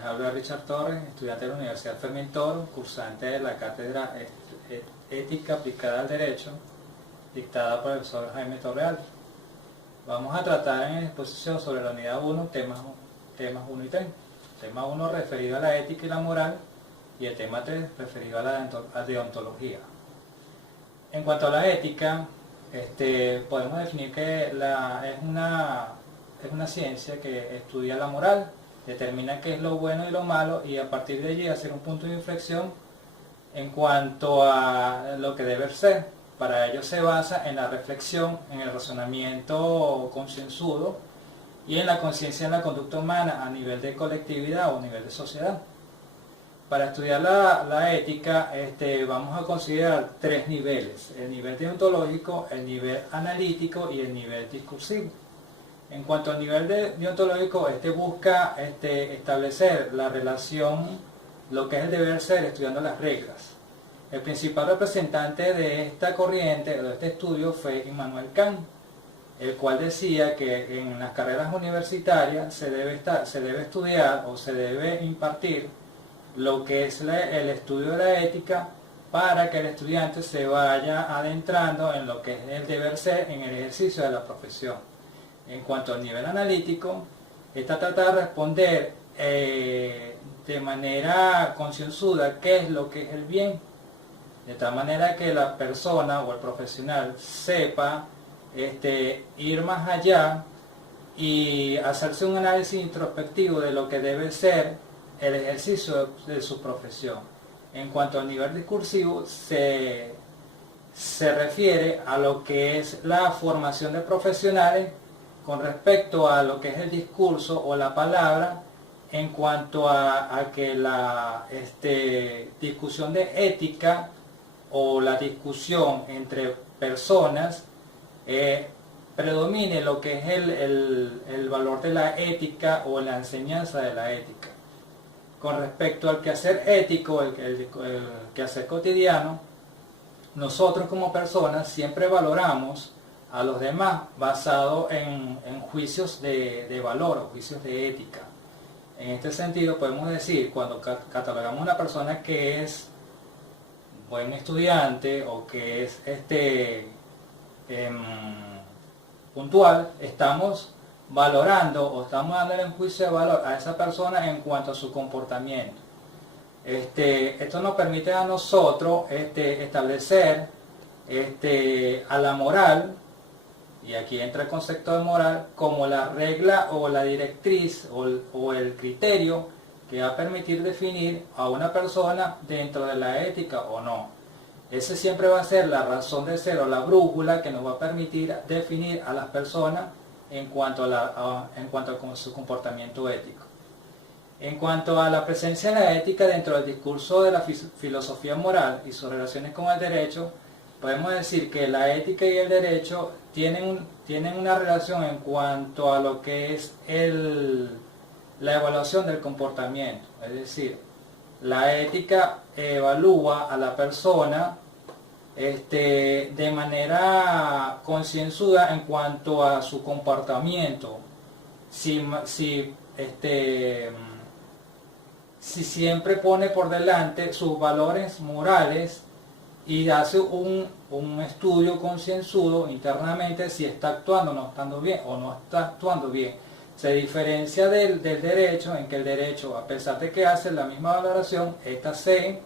Les habla Richard Torres, estudiante de la Universidad Fermín Toro, cursante de la cátedra Ética aplicada al Derecho, dictada por el profesor Jaime Torreal. Vamos a tratar en exposición sobre la unidad 1, temas 1 y 3. Tema 1 referido a la ética y la moral, y el tema 3 referido a la deontología. En cuanto a la ética, podemos definir que es una ciencia que estudia la moral, determina qué es lo bueno y lo malo, y a partir de allí hacer un punto de inflexión en cuanto a lo que debe ser. Para ello se basa en la reflexión, en el razonamiento concienzudo y en la conciencia en la conducta humana a nivel de colectividad o a nivel de sociedad. Para estudiar la ética vamos a considerar tres niveles: el nivel deontológico, el nivel analítico y el nivel discursivo. En cuanto al nivel deontológico, busca establecer la relación, lo que es el deber ser, estudiando las reglas. El principal representante de esta corriente, de este estudio, fue Immanuel Kant, el cual decía que en las carreras universitarias se debe estudiar o se debe impartir lo que es el estudio de la ética, para que el estudiante se vaya adentrando en lo que es el deber ser en el ejercicio de la profesión. En cuanto al nivel analítico, trata de responder de manera concienzuda qué es lo que es el bien, de tal manera que la persona o el profesional sepa ir más allá y hacerse un análisis introspectivo de lo que debe ser el ejercicio de su profesión. En cuanto al nivel discursivo, se refiere a lo que es la formación de profesionales con respecto a lo que es el discurso o la palabra, en cuanto a que la discusión de ética o la discusión entre personas predomine lo que es el valor de la ética o la enseñanza de la ética. Con respecto al quehacer ético, el quehacer cotidiano, nosotros como personas siempre valoramos a los demás basado en juicios de valor o juicios de ética. En este sentido podemos decir, cuando catalogamos a una persona que es buen estudiante o que es puntual, estamos valorando o estamos dándole un juicio de valor a esa persona en cuanto a su comportamiento. Esto nos permite a nosotros establecer a la moral, y aquí entra el concepto de moral, como la regla o la directriz o el criterio que va a permitir definir a una persona dentro de la ética o no. Ese siempre va a ser la razón de ser o la brújula que nos va a permitir definir a las personas en cuanto a su comportamiento ético. En cuanto a la presencia de la ética dentro del discurso de la filosofía moral y sus relaciones con el derecho, podemos decir que la ética y el derecho tienen una relación en cuanto a lo que es la evaluación del comportamiento. Es decir, la ética evalúa a la persona de manera concienzuda en cuanto a su comportamiento. Si siempre pone por delante sus valores morales y hace un estudio concienzudo internamente si está actuando o no está actuando bien. Se diferencia del derecho, en que el derecho, a pesar de que hace la misma valoración, esta se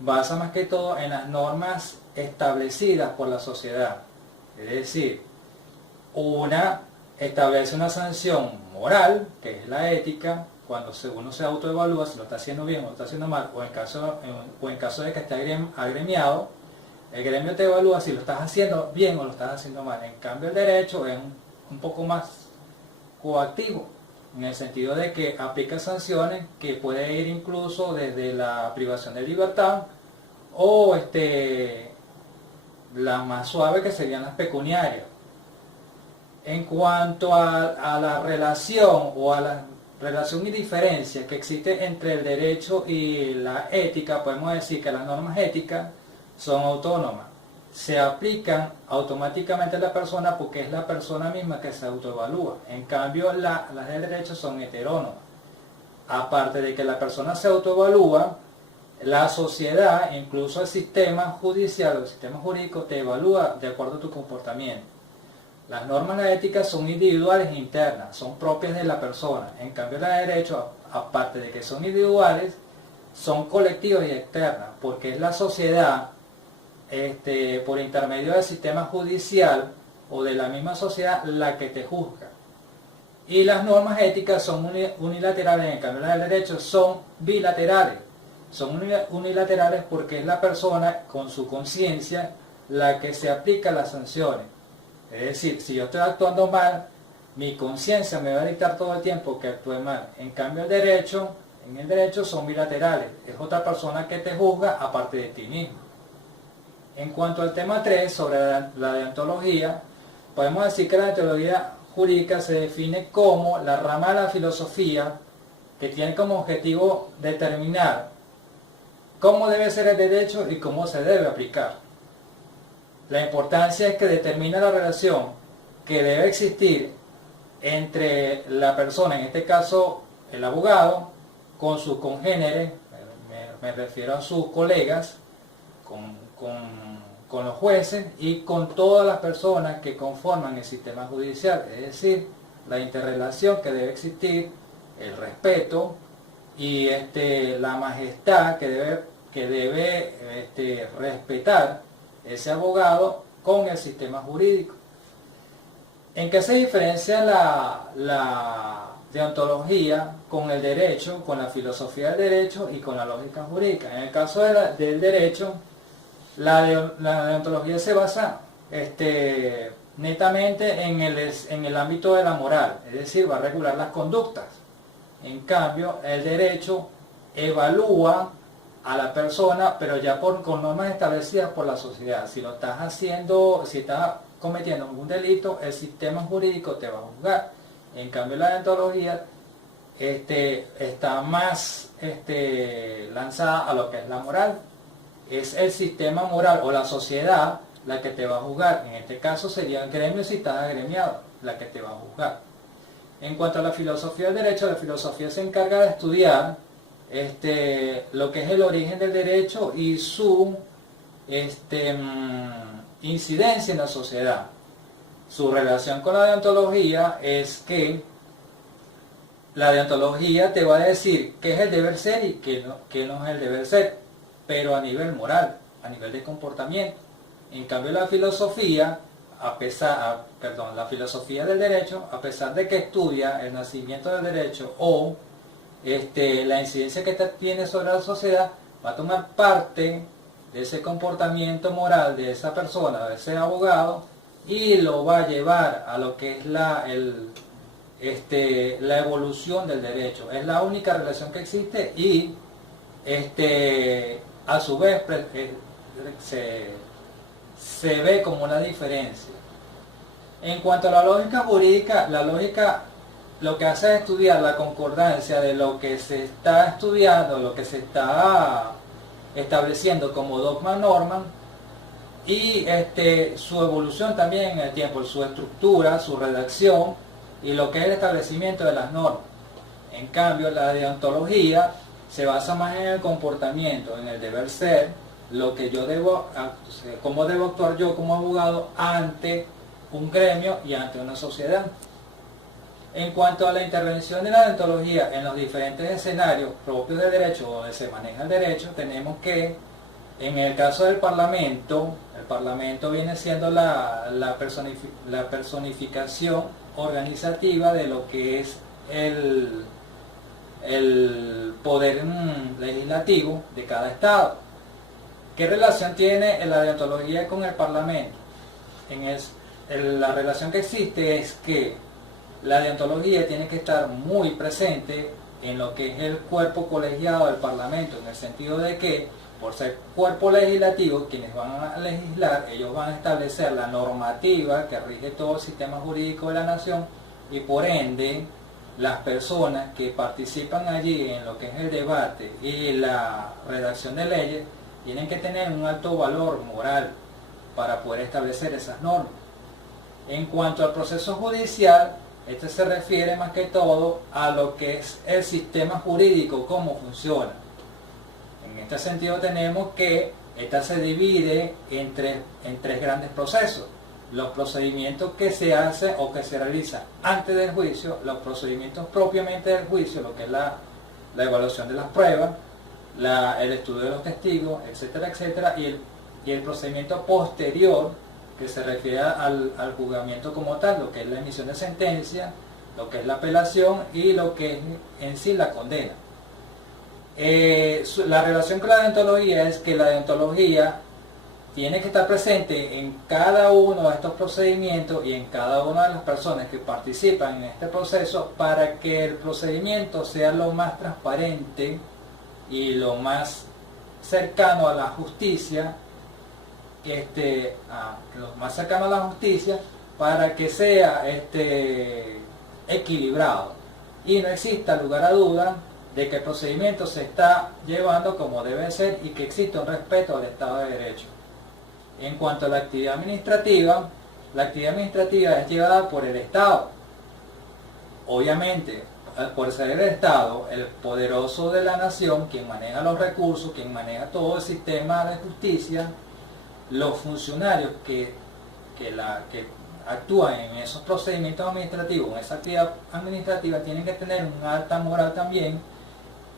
basa más que todo en las normas establecidas por la sociedad. Es decir, una establece una sanción moral, que es la ética, cuando uno se autoevalúa si lo está haciendo bien o lo está haciendo mal, o en caso de que esté agremiado, el gremio te evalúa si lo estás haciendo bien o lo estás haciendo mal. En cambio, el derecho es un poco más coactivo, en el sentido de que aplica sanciones que puede ir incluso desde la privación de libertad o las más suaves, que serían las pecuniarias. En cuanto a la relación o a la relación y diferencia que existe entre el derecho y la ética, podemos decir que las normas éticas son autónomas, se aplican automáticamente a la persona porque es la persona misma que se autoevalúa. En cambio, las del derecho son heterónomas. aparte de que la persona se autoevalúa, la sociedad, incluso el sistema judicial o el sistema jurídico, te evalúa de acuerdo a tu comportamiento. Las normas de la ética son individuales e internas, son propias de la persona. En cambio, la de derecho, aparte de que son individuales, son colectivas y externas, porque es la sociedad, por intermedio del sistema judicial o de la misma sociedad, la que te juzga. Y las normas éticas son unilaterales, en cambio las del derecho son bilaterales. Son unilaterales porque es la persona con su conciencia la que se aplica las sanciones. Es decir, si yo estoy actuando mal, mi conciencia me va a dictar todo el tiempo que actúe mal. En cambio en el derecho son bilaterales. Es otra persona que te juzga aparte de ti mismo. En cuanto al tema 3, sobre la deontología, podemos decir que la deontología jurídica se define como la rama de la filosofía que tiene como objetivo determinar cómo debe ser el derecho y cómo se debe aplicar. La importancia es que determina la relación que debe existir entre la persona, en este caso el abogado, con sus congéneres, me refiero a sus colegas, con los jueces y con todas las personas que conforman el sistema judicial, es decir, la interrelación que debe existir, el respeto y la majestad que debe respetar ese abogado con el sistema jurídico. ¿En qué se diferencia la deontología con el derecho, con la filosofía del derecho y con la lógica jurídica? En el caso del derecho, la deontología se basa netamente en el ámbito de la moral, es decir, va a regular las conductas. En cambio, el derecho evalúa a la persona, pero ya con normas establecidas por la sociedad. Si lo estás haciendo, si estás cometiendo algún delito, el sistema jurídico te va a juzgar. En cambio, la deontología está más lanzada a lo que es la moral. Es el sistema moral o la sociedad la que te va a juzgar. En este caso sería el gremio, si estás agremiado, la que te va a juzgar. En cuanto a la filosofía del derecho, la filosofía se encarga de estudiar lo que es el origen del derecho y su incidencia en la sociedad. Su relación con la deontología es que la deontología te va a decir qué es el deber ser y qué no es el deber ser, pero a nivel moral, a nivel de comportamiento. En cambio la filosofía, la filosofía del derecho, a pesar de que estudia el nacimiento del derecho o la incidencia que tiene sobre la sociedad, va a tomar parte de ese comportamiento moral de esa persona, de ese abogado, y lo va a llevar a lo que es la evolución del derecho. Es la única relación que existe y a su vez se ve como una diferencia. En cuanto a la lógica jurídica, la lógica lo que hace es estudiar la concordancia de lo que se está estudiando, lo que se está estableciendo como dogma norma y su evolución también en el tiempo, su estructura, su redacción y lo que es el establecimiento de las normas. En cambio, la deontología se basa más en el comportamiento, en el deber ser, lo que yo cómo debo actuar yo como abogado ante un gremio y ante una sociedad. En cuanto a la intervención de la deontología en los diferentes escenarios propios del derecho donde se maneja el derecho, tenemos que, en el caso del Parlamento, el Parlamento viene siendo la personificación organizativa de lo que es el poder legislativo de cada estado. ¿Qué relación tiene la deontología con el Parlamento? La relación que existe es que la deontología tiene que estar muy presente en lo que es el cuerpo colegiado del Parlamento, en el sentido de que, por ser cuerpo legislativo, quienes van a legislar, ellos van a establecer la normativa que rige todo el sistema jurídico de la nación y por ende las personas que participan allí en lo que es el debate y la redacción de leyes tienen que tener un alto valor moral para poder establecer esas normas. En cuanto al proceso judicial, Este se refiere más que todo a lo que es el sistema jurídico, cómo funciona. En este sentido tenemos que esta se divide en tres grandes procesos. Los procedimientos que se hacen o que se realizan antes del juicio, los procedimientos propiamente del juicio, lo que es la evaluación de las pruebas, el estudio de los testigos, etcétera, etcétera, y el procedimiento posterior, que se refiere al juzgamiento como tal, lo que es la emisión de sentencia, lo que es la apelación y lo que es en sí la condena. La relación con la deontología es que la deontología tiene que estar presente en cada uno de estos procedimientos y en cada una de las personas que participan en este proceso para que el procedimiento sea lo más transparente y lo más cercano a la justicia, lo más cercano a la justicia, para que sea equilibrado y no exista lugar a duda de que el procedimiento se está llevando como debe ser y que existe un respeto al Estado de Derecho. En cuanto a la actividad administrativa es llevada por el Estado. Obviamente, por ser el Estado, el poderoso de la nación, quien maneja los recursos, quien maneja todo el sistema de justicia, los funcionarios que actúan en esos procedimientos administrativos, en esa actividad administrativa, tienen que tener una alta moral también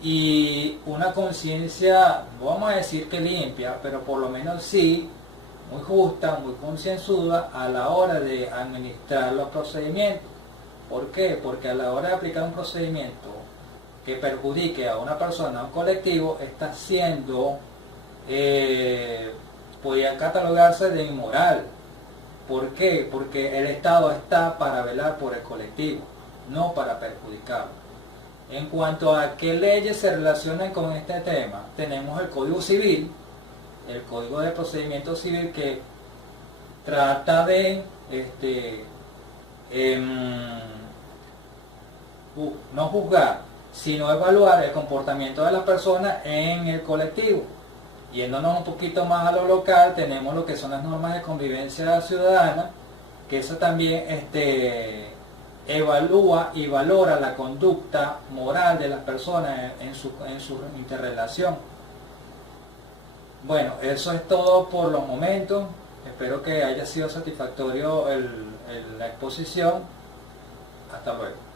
y una conciencia, no vamos a decir que limpia, pero por lo menos sí, muy justa, muy concienzuda a la hora de administrar los procedimientos. ¿Por qué? Porque a la hora de aplicar un procedimiento que perjudique a una persona, a un colectivo, está siendo, podría catalogarse de inmoral. ¿Por qué? Porque el Estado está para velar por el colectivo, no para perjudicarlo. En cuanto a qué leyes se relacionan con este tema, tenemos el Código Civil, el Código de Procedimiento Civil, que trata de no juzgar, sino evaluar el comportamiento de las personas en el colectivo. Yéndonos un poquito más a lo local, tenemos lo que son las normas de convivencia ciudadana, que eso también evalúa y valora la conducta moral de las personas en su interrelación. Bueno, eso es todo por los momentos. Espero que haya sido satisfactorio la exposición. Hasta luego.